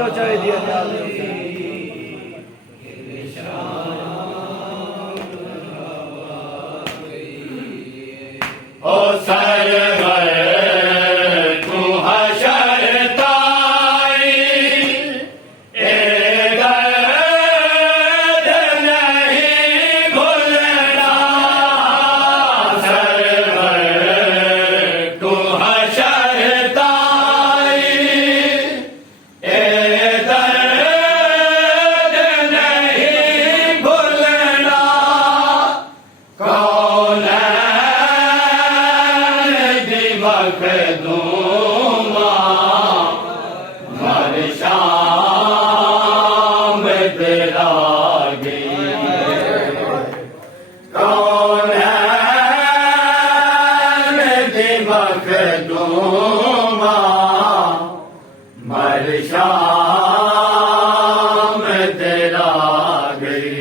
तवज्जो चाहिए ओ सर तू हशरताई ए दर्द नहीं भूलना सर तू हशरताई ए दर्द नहीं भूलना कौन मखदूमा मर शाम तेरा कौन है मखदूमा मर शाम तेरा गई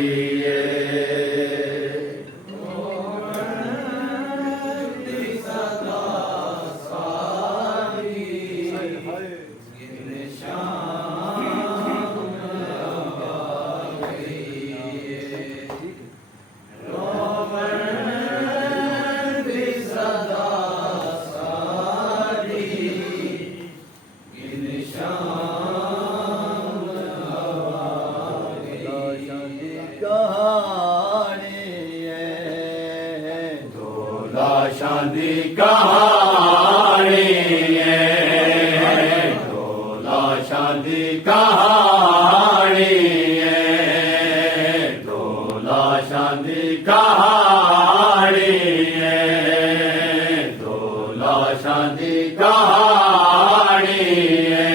शादी कहानी है ढोला शादी कहानी है ढोला शादी कहानी है ढोला शादी कहानी है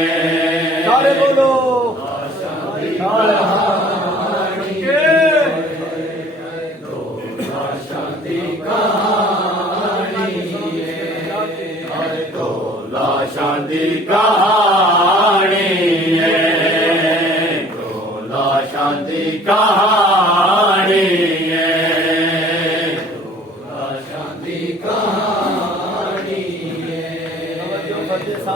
सारे बोलो शादी कहानी ढोला शादी कहानी शादी कहानी है ढोला शादी कहानी है ढोला शादी कहानी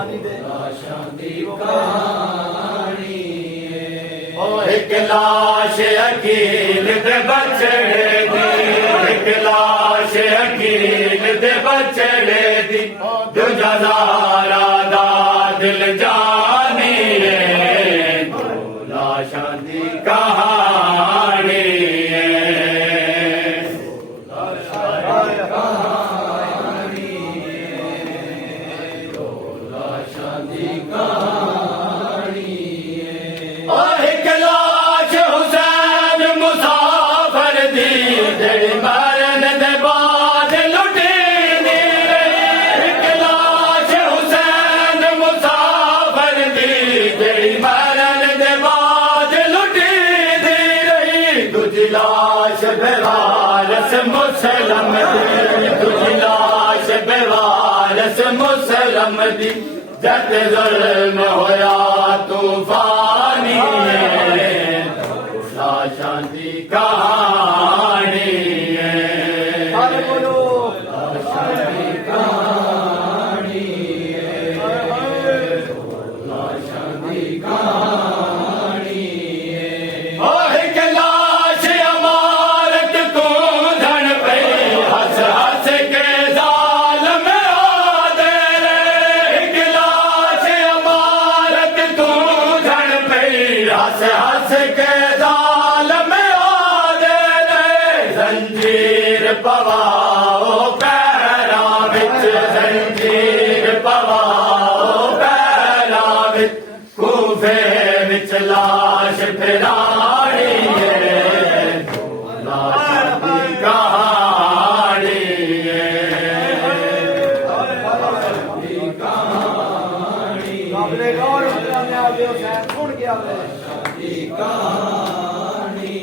है शादी कहानी है ओ एक लाश अकील दे बचड़े दी एक लाश अकील दे बचड़े दी दूजा दिल जानी है ढोला शादी कहानी है ढोला शादी कहानी है ढोला शादी कहानी है ओ एक लाश हुसैन मुसाफर दी जड़ी मरन दे बाद लुटी लाश बेवारस मुसलम दी तुझी लाश बेवारस मुसलम दी जद जुल्म होया तूफानी है ढोला शादी कहानी है शादी कहानी है ढोला शादी कहानी है हंस हंस के जाल में आ दे जंजीर पवाओ पैरा विच जंजीर पवाओ पैरा विच कूफे विच लाश फिरानी है ढोला शादी कहानी है शादी कहानी सुन गया कहानी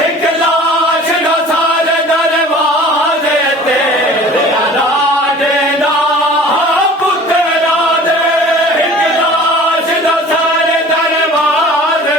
एक लाश का साल दरवाजे तेरे लाडे दा पुत्रा दे एक लाश का साल दरवाजे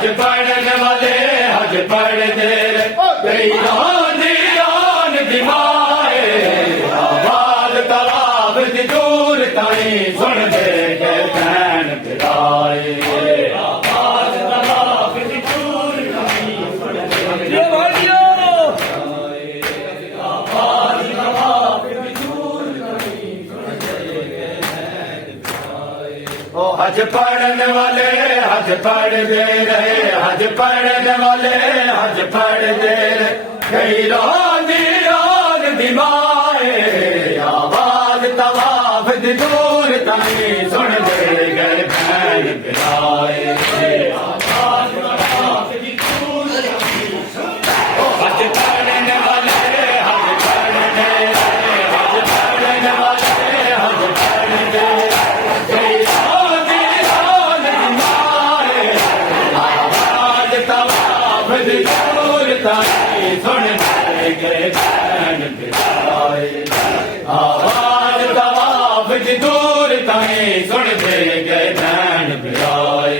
हज पढ़ने वाले हज पढ़ते कई रान दिमाए आवाज तवाफ दी दूर ताई सुन दे के भैन बिराए आवाज तवाफ दी दूर ताई सुन दे के आवाज तवाफ दी दूर ताई सुन दे के ओ हज पढ़ने वाले हज पढ़ते रहे हज पढ़ने वाले हज पढ़ते रहे कई रान दिमाए आवाज तवाफ दी दूर ताई सुन दे गए भैन बिराए आवाज तवाफ दी दूर ताई हज पढ़ने वाले हज पढ़ते रहे हज पढ़ने वाले हज पढ़ते कई रान दिमाए आवाज तवाफ दी दूर ताई सुन दे गए भैन बिराए आवाज तवाफ दी दूर ताई सुन दे गए भैन बिराए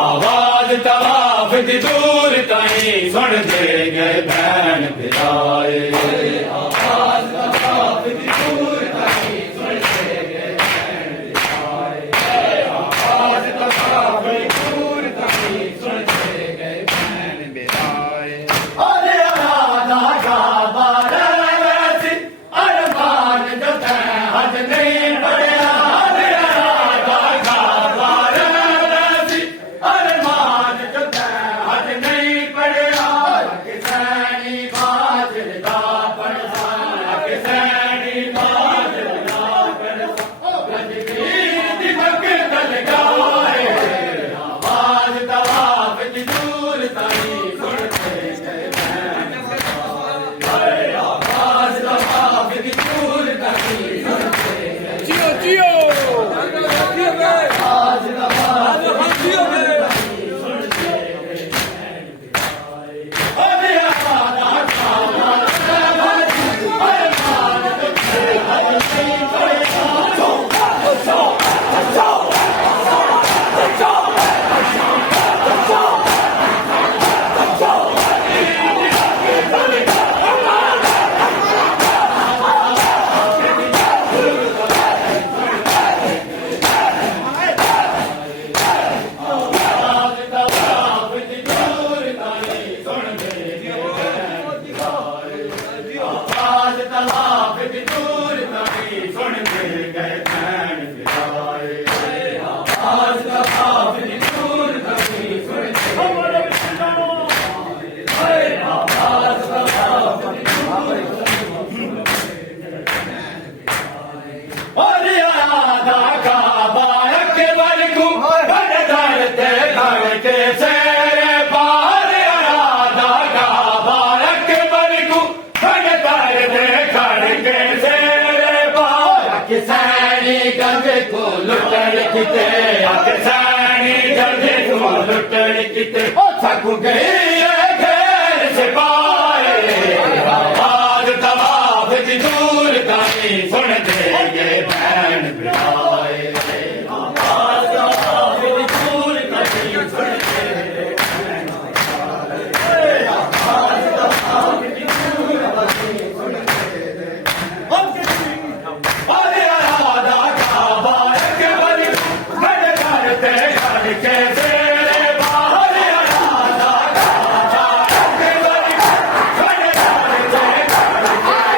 आवाज तवाफ दी दूर ताई सुन दे गए भैन बिराए आवाज तवाफ दी दूर ताई सुन दे गए भैन बिराए आवाज तवाफ दी दूर ताई सुन दे गए भैन बिराए अरे आदा का बारसी अरमान जो तै हज नहीं पढ़िया अरे आदा का बारसी अरमान जो तै हज नहीं पढ़िया किसैनी बाजर दा पढ़सा किसैनी बाजर दा पढ़सा रजगीर दी मकदल गाए आवाज तवाफ दी दूर ताई सुन दे गए भैन बिराए आवाज तवाफ दी दूर ताई सुन दे गए जियो जियो आवाज तवाफ जियो सुन दे गए भैन बिराए अरे आदा का बारसी अरमान जो तै हज नहीं पढ़िया आवाज तवाफ दी दूर ताई सुन दे गए भैन बिराए आवाज तवाफ दी दूर ताई सुन दे गए भैन बिराए आवाज तवाफ दी दूर ताई सुन दे गए आवाज तवाफ दी दूर अरे आदा का बारक बरकू बड़ दरते घर के सेरे पार आदा का बारक बरकू बड़ दरते घर के सेरे पार किसैनी गंज को लुटन किते किसैनी गंज को लुटन किते थक गई घेर से पाए आवाज तवाफ दी दूर ताई सुन दे गए भैन बिराए आवाज तवाफ दी दूर ताई सुन दे गए भैन बिराए आवाज तवाफ दी दूर ताई सुन दे गए अरे आदा का बारक बरकू बड़ दरते घर के सेरे बाहर आदा का बारक बरकू बड़ दरते घर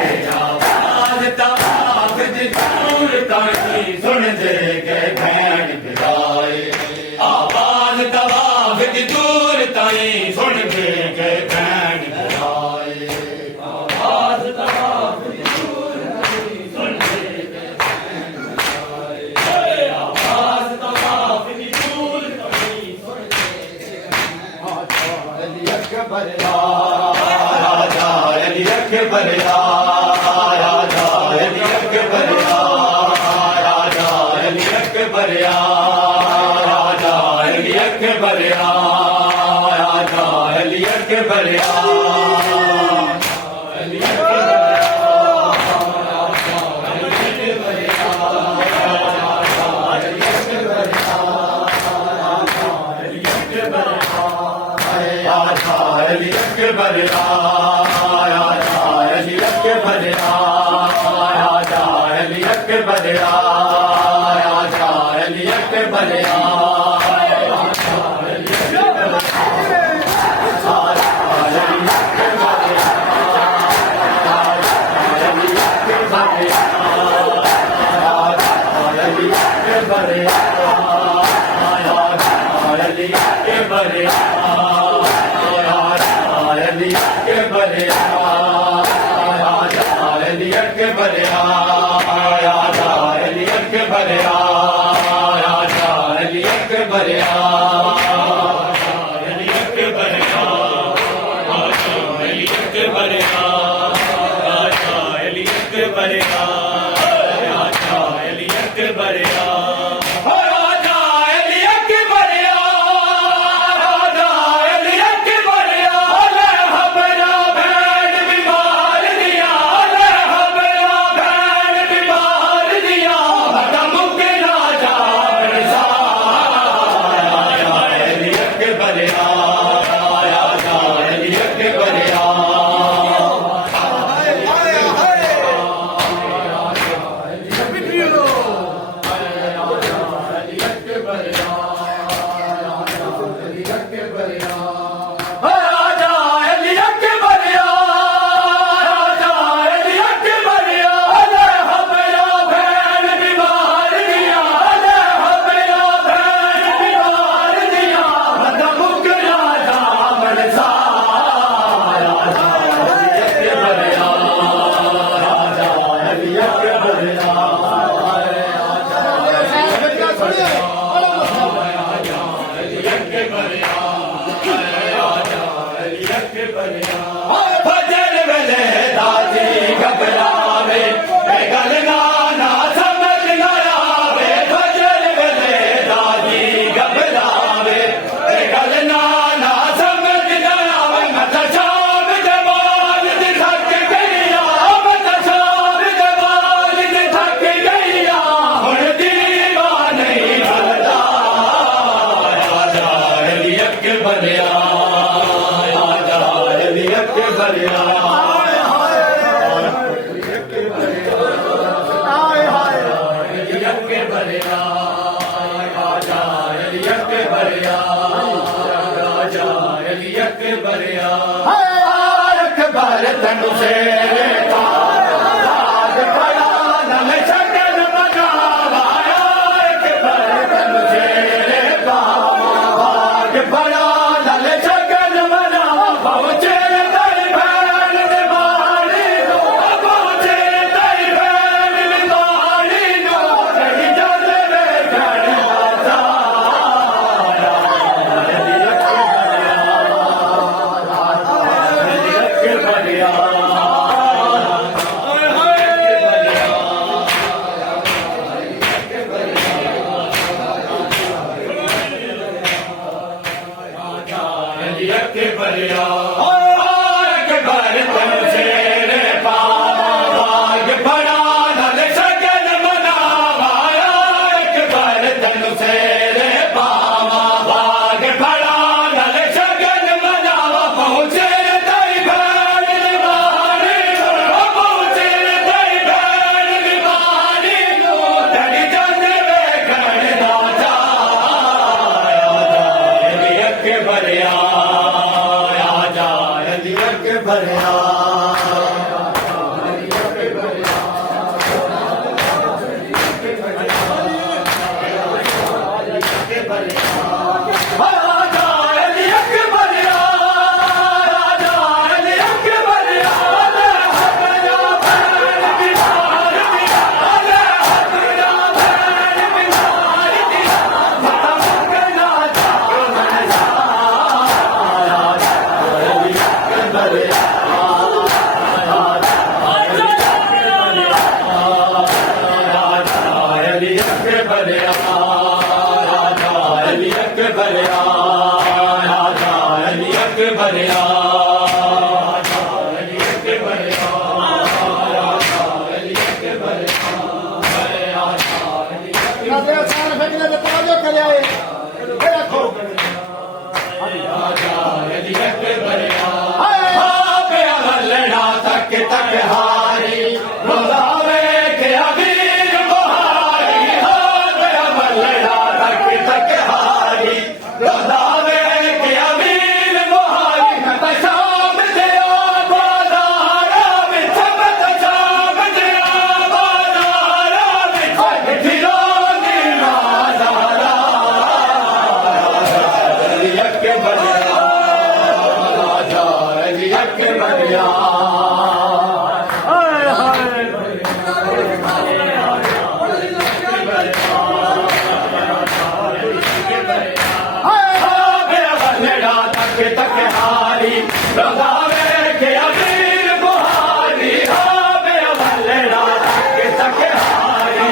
आवाज तवाफ दी दूर ताई सुन दे गए भैन बिराए आवाज तवाफ दी दूर ताई सुन दे गए भैन बिराए आवाज तवाफ दी दूर ताई सुन दे गए भैन बिराए आवाज तवाफ दी दूर ताई सुन दे गए अली अकबर राजा अली अकबर राजा अली अकबर राजा अली अकबर राजा अली अकबर राजा अली अकबर बलिया आजा अली अकबर आजा अली अकबर Yeah. रंगावे के अबीर बुहारी हावे भलड़ा तक हारी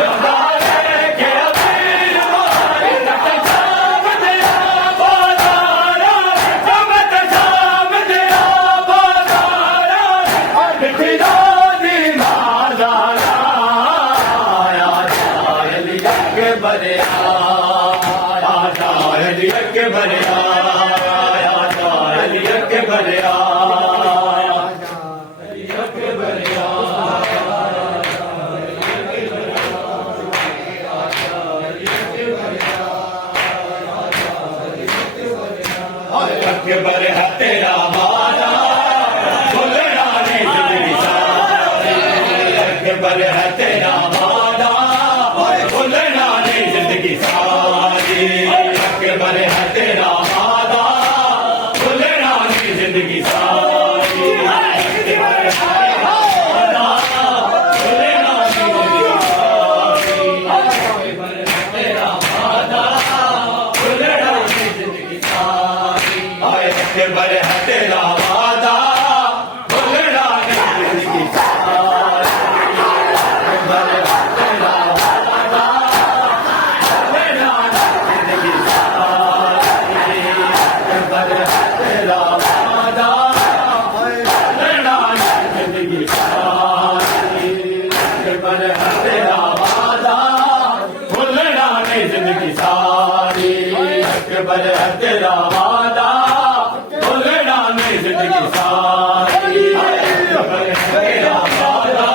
रंगावे के अबीर बुहारी तक शाम दिया बाजारा चमक शाम दिया बाजारा मिठी दादी माजारा आया लिया के बरिया आया लिया के बरिया के बलिया के बलिया के बरे तेरा वादा बोलना नहीं जिंदगी सारी के बरे तेरा वादा बोलना नहीं जिंदगी सारी के बरे तेरा वादा बोलना नहीं जिंदगी सारी के बरे वादा बोलना नहीं जिंदगी सारी के बरे तेरा वादा बोलना नहीं जिंदगी सारी के बरे तेरा वादा बोलना नहीं जिंदगी सारी के बरे तेरा वादा बोलना नहीं जिंदगी सारी के बरे तेरा वादा बोलना नहीं जिंदगी सारी के बरे तेरा वादा बोलना नहीं जिंदगी सारी के बरे तेरा वादा बोलना नहीं जिंदगी सारी के बरे तेरा वादा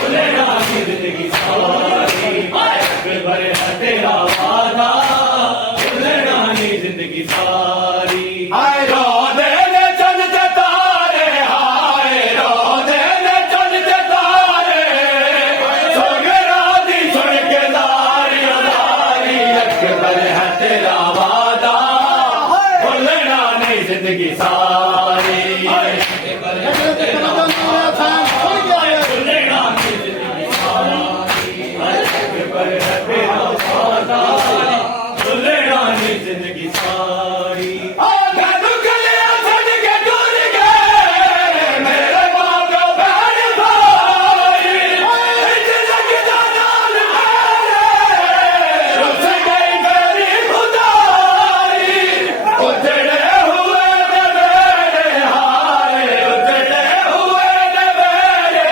बोलना नहीं जिंदगी सारी के बरे तेरा वादा बोलना नहीं जिंदगी सारी हाय रो दे चलते तारे हाय रो दे चलते तारे सोगरा दी सुन के दारी दारी के बरे तेरा वादा बोलना नहीं जिंदगी सारी के बरे तेरा वादा बोलना नहीं जिंदगी सारी के बरे तेरा वादा बोलना नहीं जिंदगी सारी मेरे माँ को बहन भाई रुस गई मेरी खुदाई उजड़े हुए नवेरे हाय उजड़े हुए नवेरे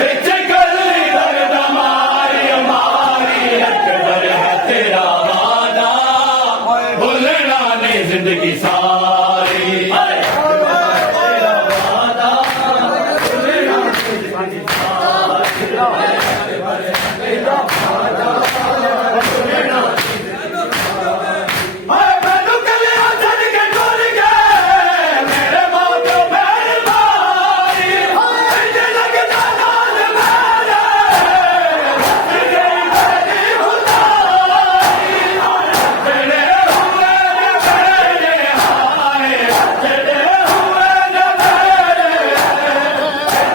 बिच गली दर्द मारी मारी अकबर है तेरा वादा बोलना नहीं जिंदगी सारी तेरा वादा बोलना नहीं जिंदगी सारी तेरा वादा बोलना मैनू कलिया छड़ के टुर गए मेरे मां को बहन भाई इंज लगदा नाल मेरे रुस गई मेरी खुदाई उजड़े हुए नवेरे हाय उजड़े हुए नवेरे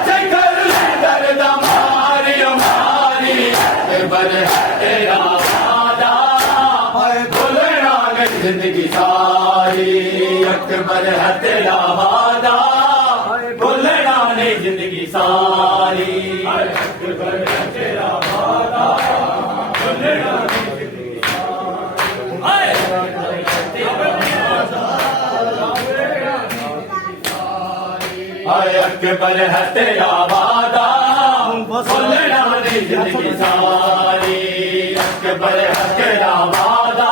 बिच गली दर्द मारी मारी बरे तेरा वादा बोलना नहीं जिंदगी सारी अकबर है तेरा वादा बोलना नहीं जिंदगी सारी अकबर है तेरा वादा बोलना नहीं जिंदगी सारी अकबर है तेरा वादा बोलना नहीं जिंदगी सारी अकबर है तेरा वादा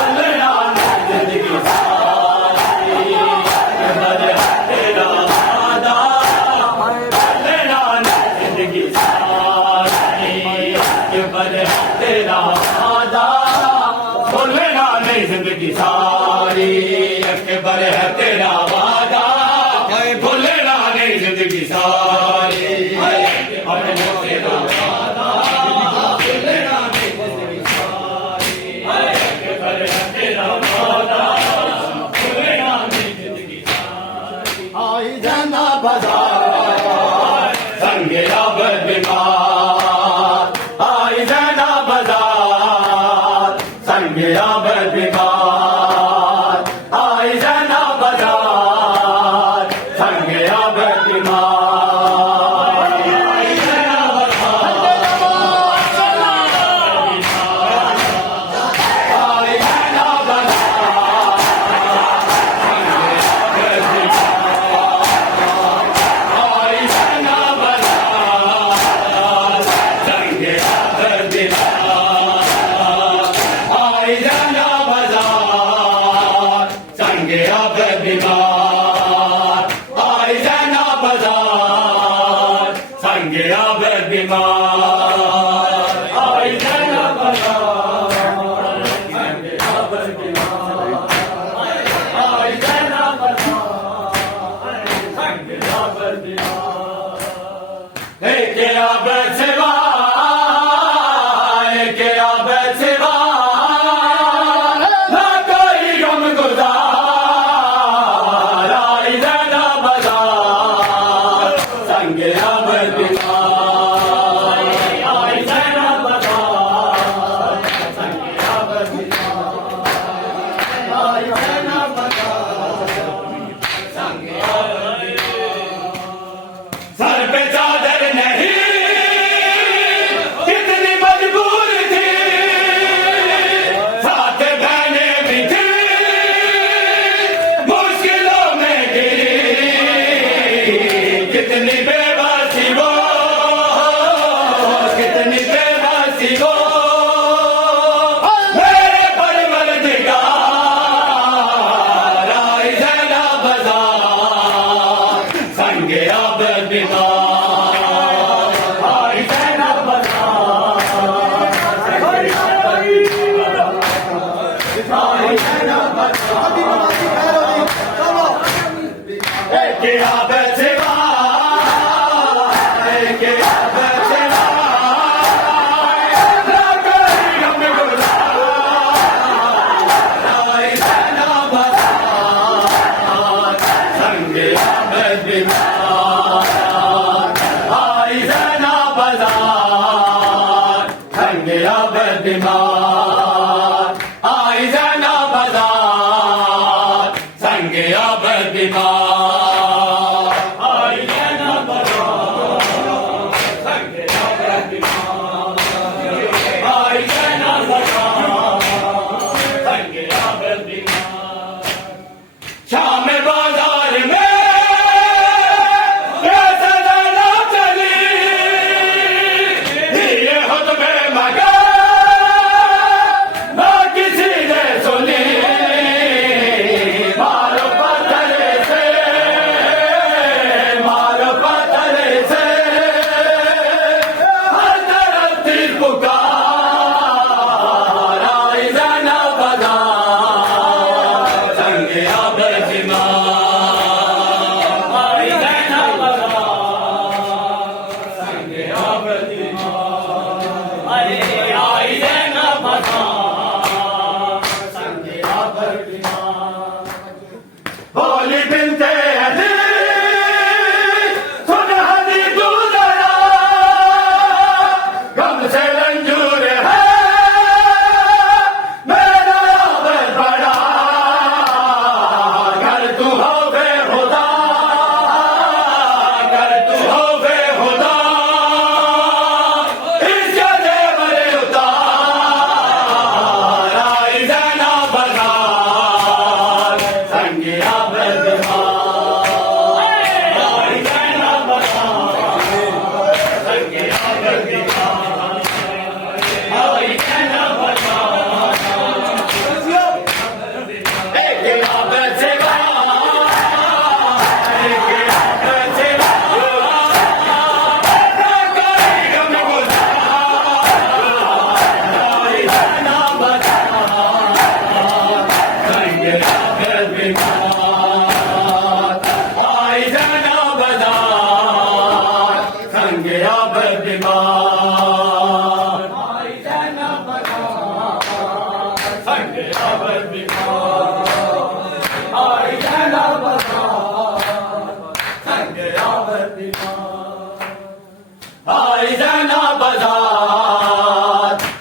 बोलना नहीं जिंदगी सारी अकबर है तेरा वादा बोलना नहीं जिंदगी सारी अकबर है तेरा वादा बोलना नहीं जिंदगी सारी अकबर है तेरा वादा बोलना नहीं जिंदगी सारी तेरा वादा बोलना नहीं जिंदगी सारी अकबर है तेरा वादा बोलना नहीं जिंदगी सारी आई जाना बाजार संगे अब बीमार आई जाना बाजार संगे अब बीमार आई जाना बाजार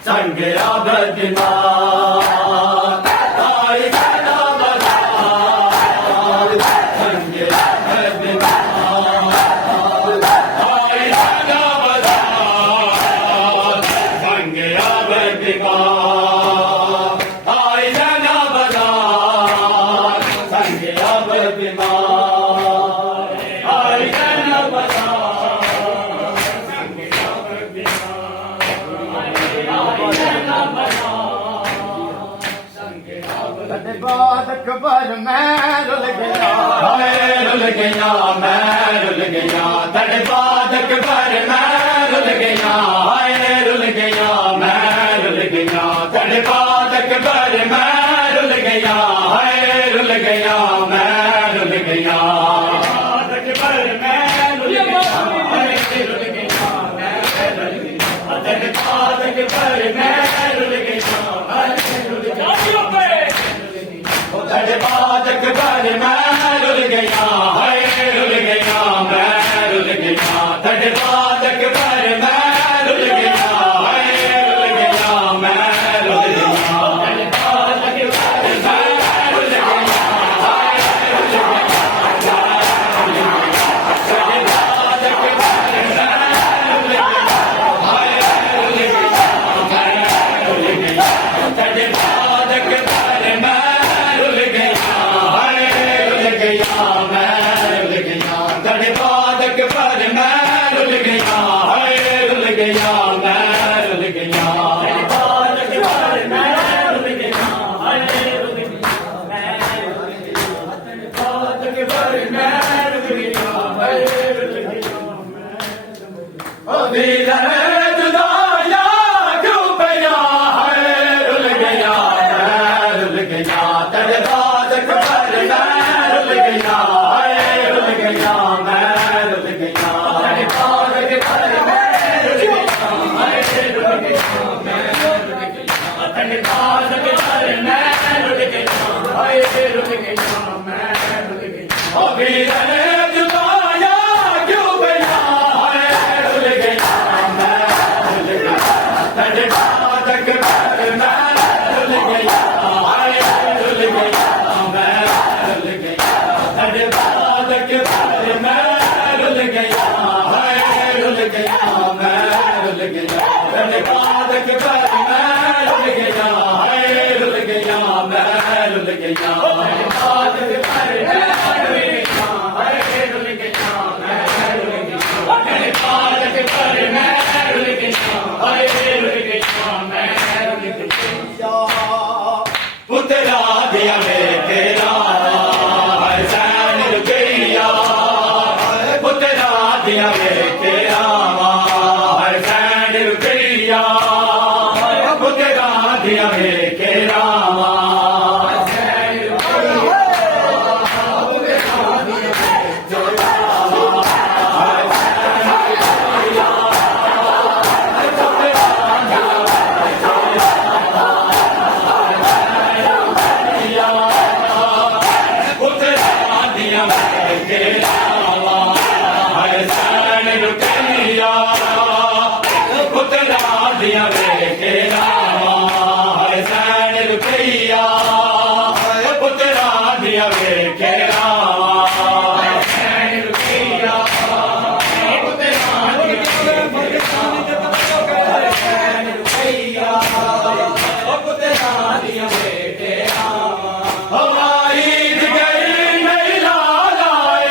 संग बाद अकबर मैं रुल गया हाय रुल गया मैं रुल गया तेरे बाद अकबर मैं रुल गया हाय रुल गया मैं रुल गया तेरे बाद अकबर मैं रुल गया हाय रुल गया मैं रुल गया अकबर मैं रुल गया हाय रुल गया मैं रुल गया तेरे बाद अकबर मैं रुल गया हाय रुल गया तेरे बाद अकबर मैं रुल गया हाय रुल गया मैं रुल गया तेरे बाद अकबर मैं रुल गया हाय रुल गया मैं रुल गया तेरे बाद अकबर मैं रुल गया हाय रुल गया तेरे बाद अकबर मैं रुल गया हाय रुल गया मैं रुल गया तेरे बाद अकबर मैं रुल गया हाय रुल गया मैं रुल गया तेरे बाद अकबर मैं रुल गया हाय रुल गया मैं रुल गया तेरे बाद अकबर मैं रुल गया हाय रुल गया मैं रुल गया तेरे बाद अकबर मैं रुल गया हाय रुल गया ओ दिल है जुदाया क्यों पिया हाय रुल गया मैं रुल गया तेरे बाद अकबर मैं रुल गया हाय रुल गया मैं रुल गया तेरे बाद अकबर मैं रुल गया हाय रुल गया मैं रुल गया तेरे बाद अकबर मैं रुल गया हाय रुल गया मैं रुल गया ओ वीर ने जुदाया क्यों पिया हाय रुल गया मैं रुल गया तेरे बाद अकबर मैं रुल गया हाय रुल गया मैं रुल गया तेरे बाद अकबर मैं रुल गया हाय रुल गया मैं रुल गया तेरे बाद अकबर मैं रुल गया हाय रुल गया मैं रुल गया तेरे बाद अकबर मैं रुल गया हाय रुल गया मैं रुल गया तेरे बाद अकबर मैं रुल गया हाय रुल गया मैं रुल गया पुतरा दिया तेरा हसैन रुकैया पुतरा दिया तेरा हसैन रुकैया पुतरा दिया तेरा हसैन रुकैया पुतरा दिया तेरा हसैन रुकैया पुतरा दिया तेरा हसैन रुकैया पुतरा दिया पुतरा दिया तेरा हमारी गई नहीं लाए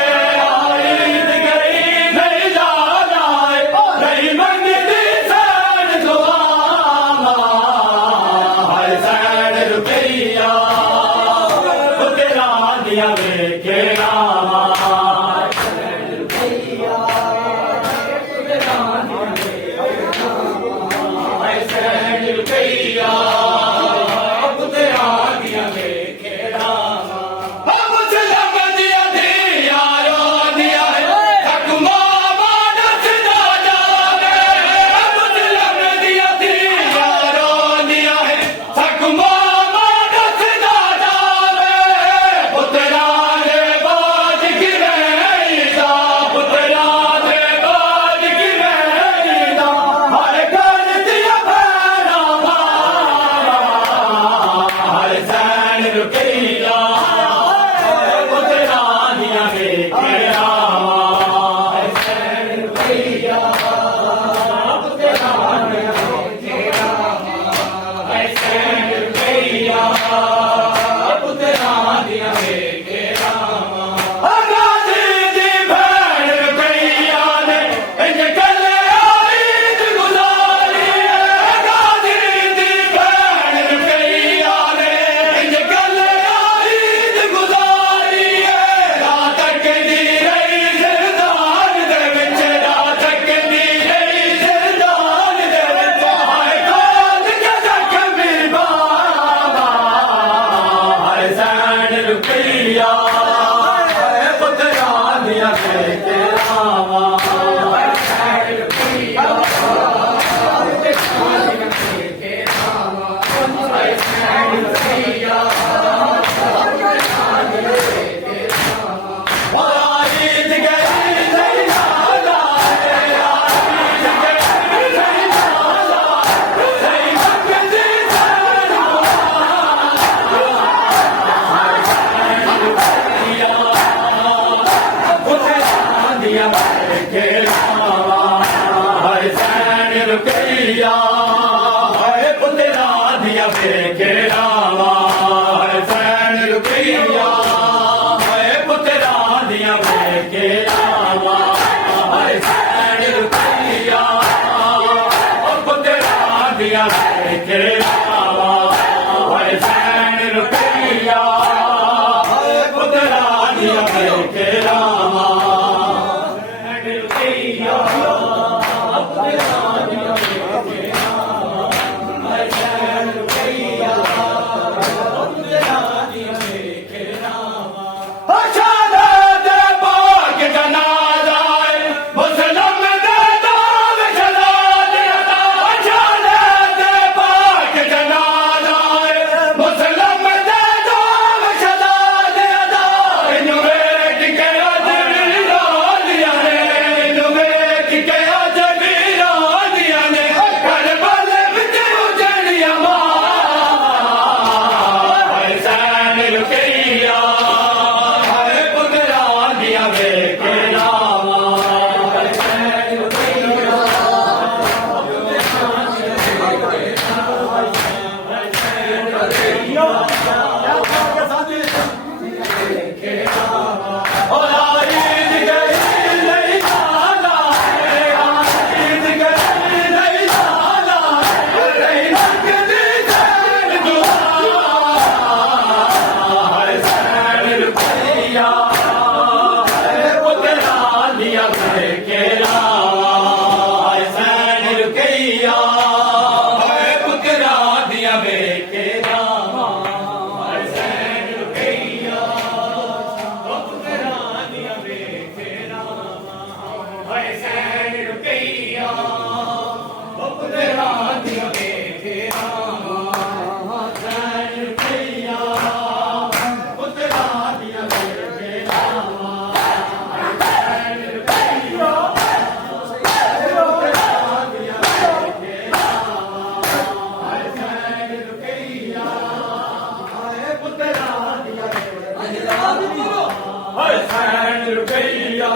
ईद गई नहीं लाए नहीं मंगती सैन दुआ हसैन रुकैया पुतरा दिया के रामा हसैन रुकैया पुतरा हसैन रुकैया पुतरा दिया के रामा मुसलम दिया यारो दिया हकुमा बादत ना जावे मुसलम दिया यारो दिया हकुमा बादत ना जावे पुतरा दे बाज की रहता पुतरा दे बाज की रहता हर कर दिया भैरा रुकैया है पुत्रा दिया बेके रावा हुसैन रुकैया है पुत्रा दिया बेके रावा हुसैन रुकैया पुत्रा दिया बेके रावा हुसैन रुकैया पुत्रा दिया बेके रावा हुसैन रुकैया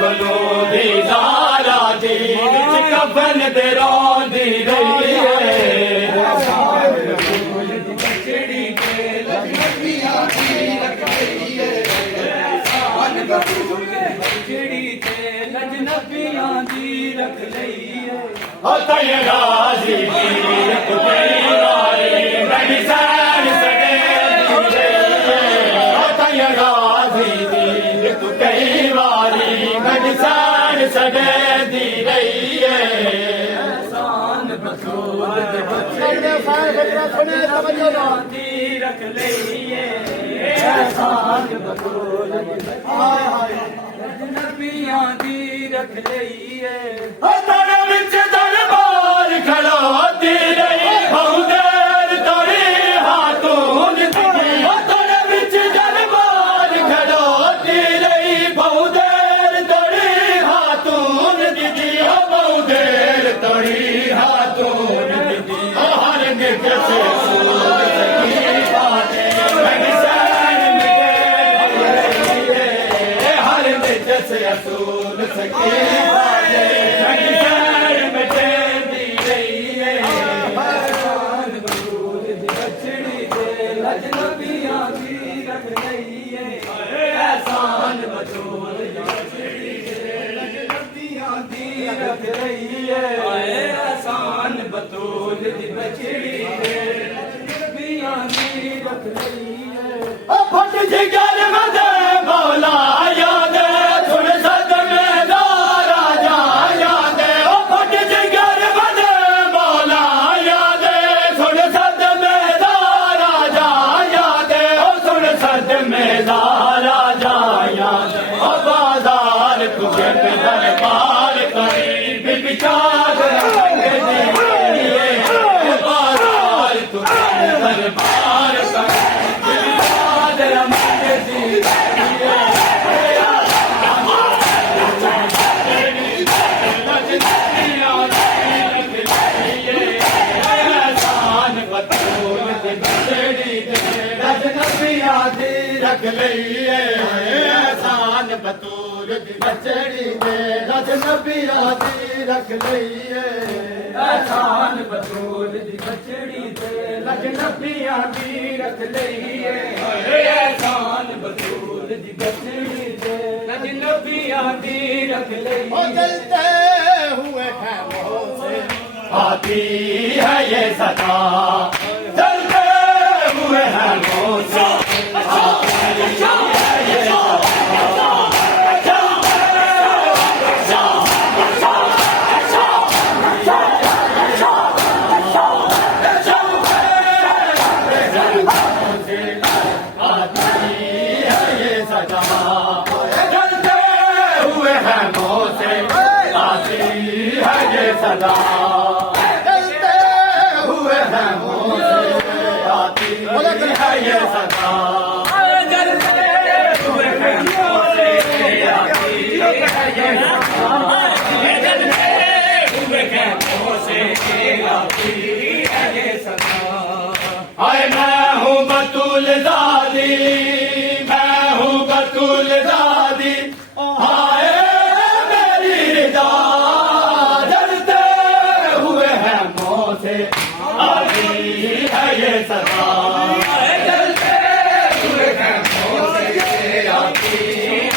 गुलू दी ज़ारा दी विच कफन दे रोंदी रही है ओ तैयार राजी पीर कुतरी वाली बड़ी सैन सगे ओ तैयार राजी पीर कुतरी वाली बड़ी सैन सगे दी रही है करने सारे रखने समझो ना रख लइए हाय हाय नबियां दी रख लइए ओ तेरे विच दरबार खड़ोती रही बहु देर तोरी हाथों दी ओ तेरे विच दरबार खड़ोती रही बहु देर तोरी हाथों दी ओ बहु देर तोरी हाथों दी ओ हर निक से असूल सके बतूल दी बचड़ी फट जिगर मदे मौला याद थोड़े सद में दारा जा याद ओ फट जिगर मदे मौला याद थोड़े सद में दारा जा याद ओ थोड़े सद में दारा जा याद ओ बाजार तुझे पे दरबार करी बिचार बाजार तुझे दरबार करी रख लइए एहसान बतूल दी बचड़ी दे रज नबिया दी रख लइए एहसान बतूल दी बचड़ी दे रज नबिया दी रख लइए एहसान बतूल दी बचड़ी दे रज नबिया दी रख लइए ओ जलते हुए खैमों से आती है ये सदा जलते हुए हैं मोसा सदा जलते हुए हैं मोसे आती है ये सदा जलते हुए हैं मोसे आती है ये सदा जलते हुए हैं मोसे आती है ये सदा हाय मैं हूँ बतूल दादी मैं हूँ बतूल दादी हाय मेरी रिदा आती है ये सदा जलते हुए हैं मोसे आती है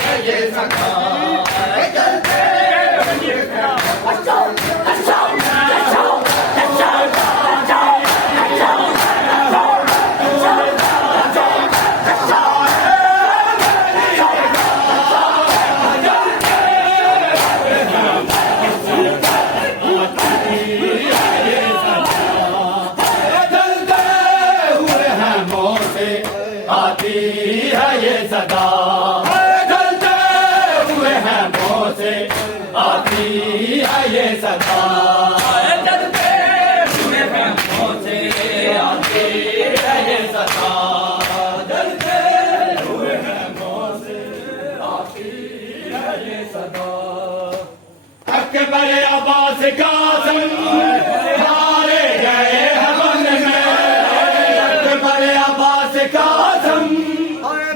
ये सदा जलते हुए हैं आती है ये सदा जलते हुए हैं मोसे आती है ये सदा जलते हुए हैं मोसे आती है ये सदा जलते हुए हैं मोसे आती है ये सदा अकबर अब्बास कासिम मारे गए हैं वन में अकबर अब्बास कासिम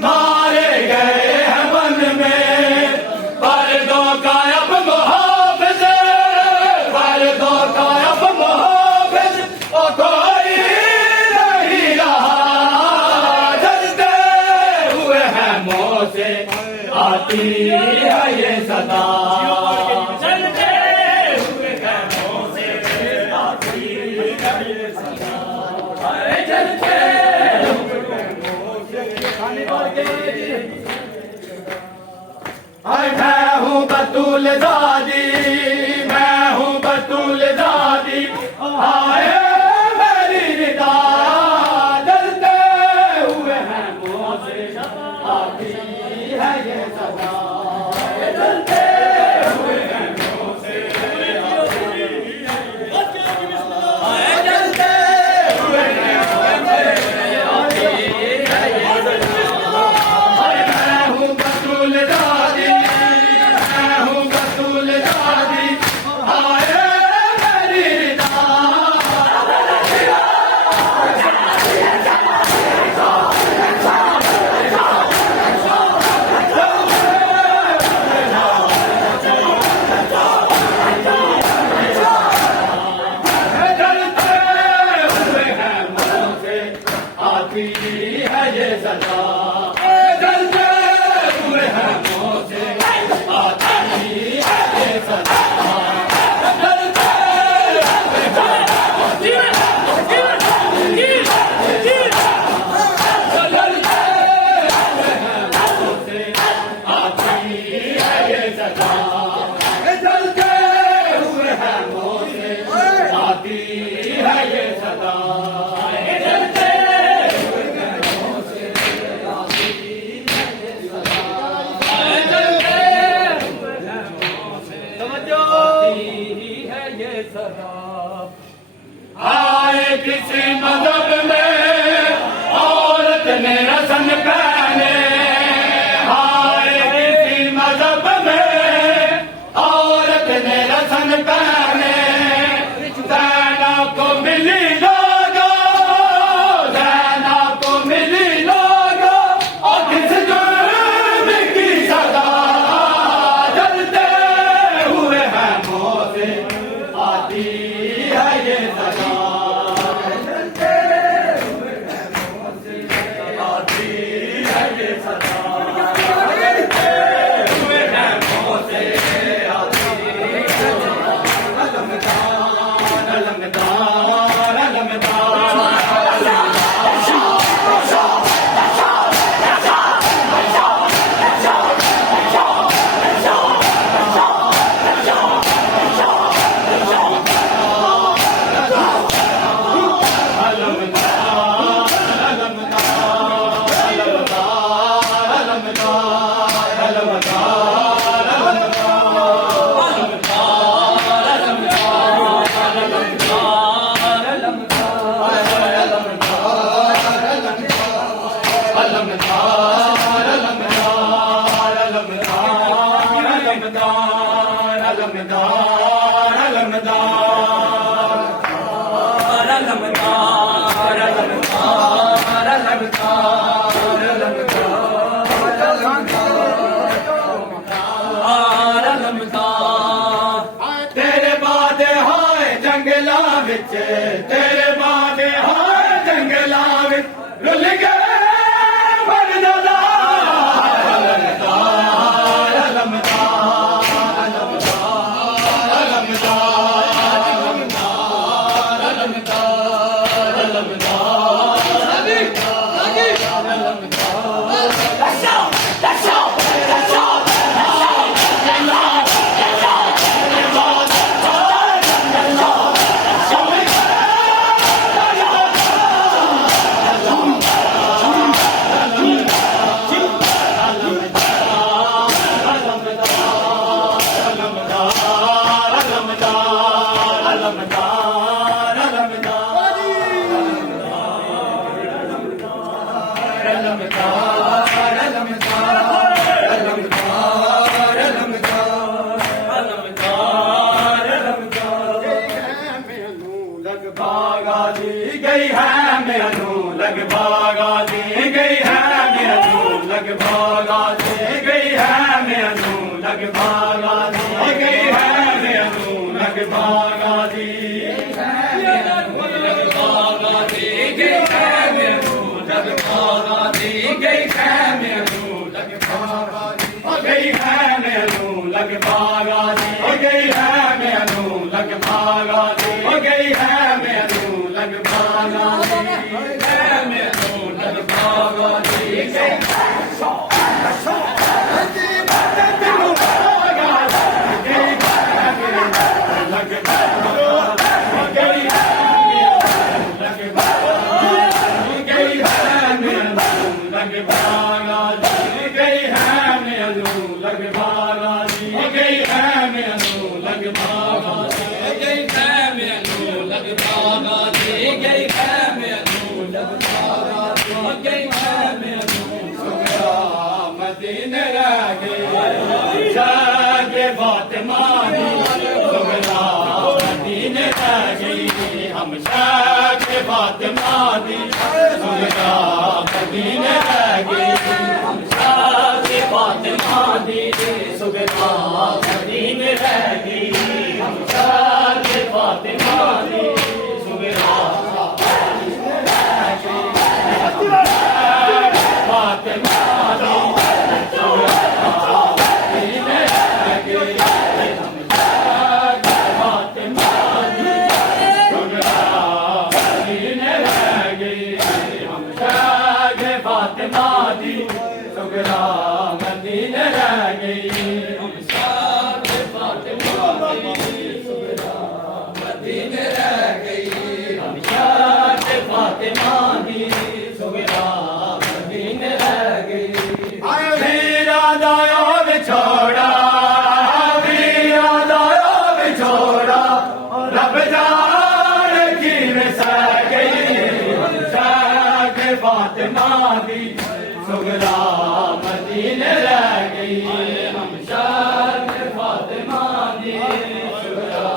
मारे गए हैं वन में पर्दों है ये सदा चलते हुए खैमों से आती है ये सदा अरे चलते हुए खैमों से मैं हूँ बतूल दादी मैं हूँ बतूल दादी आए मेरी निदा जलते हुए हैं मुँह से आती है ये सदा जलते हुए हैं मुँह से जलते हुए हैं मुँह से आती है ये सदा मैं हूँ बतूल दादी मैं हूँ बतूल दादी आए मेरी निदा जलते हुए हैं मुँह से आती है ये सदा जलते हुए हैं मुँह से आती है ये सदा जलते आती है ये सदा जलते हुए हैं मुँह से आती है ये सदा जलते हुए हैं मुँह से आती है ये सदा जलते हुए हैं मुँह से आती है ये सदा आए किसी मजहब में औरत ने रसन पहने आए किसी मजहब में औरत ने रसन पहने ज़ैना को मिली लोगो ज़ैना को मिली लोगो और किस जुर्म की सजा जलते हुए हैं मुँह से आती है ये सजा जलते हुए हैं मुँह से आती है ये सजा जलते हुए हैं मुँह से आती है अलमदार अलमदार तेरे बादे हाय जंगला विच तेरे बादे हाय जंगला विच रुल गए मरदला अलमदार अलमदार अलमदार अलमदार अलमदार गई है मैनू लग भागा दी गई है मैनू लग भागा दी गई है मैनू लग भागा दी गई है मैनू लग भागा दी लग भागा दी गई है मैनू लग भागा दी गई है मैनू लग भागा दी गई भागा हो गई है मैनू लग भागा है मैनू लग भागा हम शाके फातिमा दी सुगरा मदीने रह गई हम शाके फातिमा दी सुगरा मदीने रह गई हम शाके फातिमा दी सुगरा फातिमा दी फातिमा दी सुगरा मदीने रह गई हम शान फातिमा दी सुगरा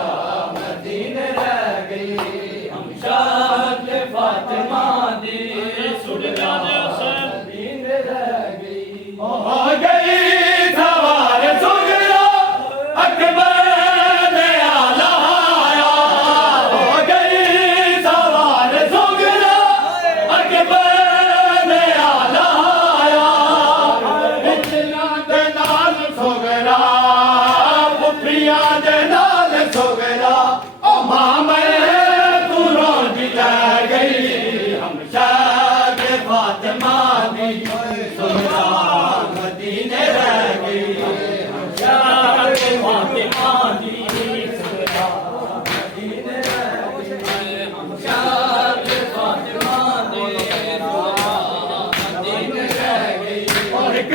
मदीने रह गई हम शान फातिमा दी सुगरा मदीने रह गई हो गई सवार सुगरा अकबर ने आला हो गई सवार सुगरा अकबर फातिमा दी सुगरा मदीने रह गई हम शाके फातिमा दी सुगरा मदीने रह गई हम शाके फातिमा दी सुगरा मदीने रह गई और एक